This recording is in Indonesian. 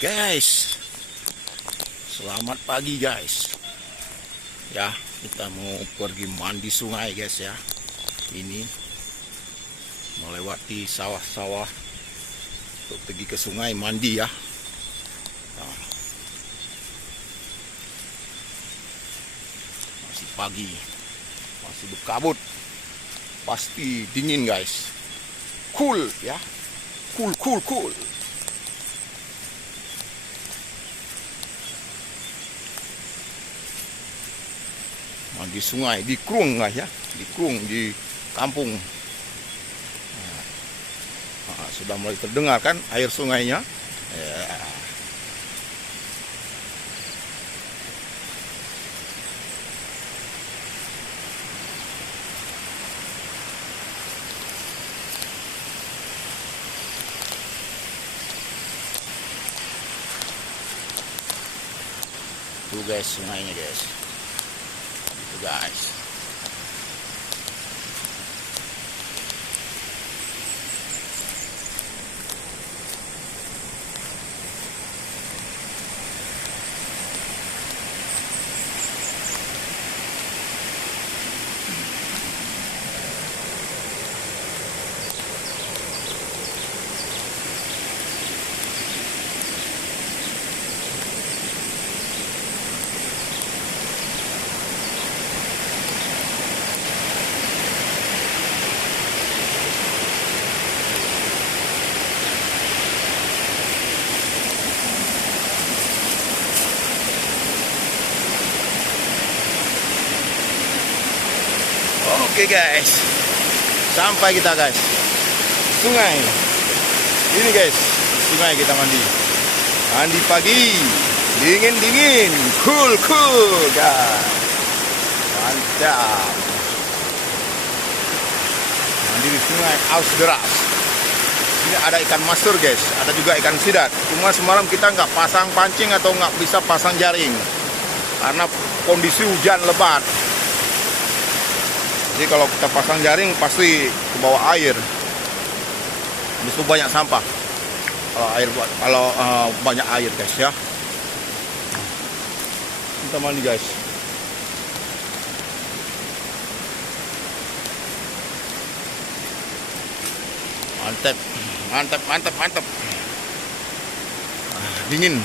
Guys, selamat pagi guys. Ya, kita mau pergi mandi sungai guys ya. Ini melewati sawah-sawah untuk pergi ke sungai mandi ya. Nah, masih pagi, masih berkabut, pasti dingin guys. Cool ya, cool. Di sungai, di Krung guys ya, di Krung, di kampung. Nah, sudah mulai terdengar kan air sungainya. Ya. Tuh guys, sungainya guys. Guys, oke guys, sampai kita guys, sungai. Ini guys, sungai kita mandi pagi, dingin, cool guys, mantap. Mandi di sungai Aus Deras. Ini ada ikan masur guys, ada juga ikan sidat. Cuma semalam kita nggak pasang pancing atau nggak bisa pasang jaring karena kondisi hujan lebat. Jadi kalau kita pasang jaring pasti ke bawah air. Habis itu banyak sampah. Kalau banyak air guys ya. Kita mandi guys. Mantap. Dingin.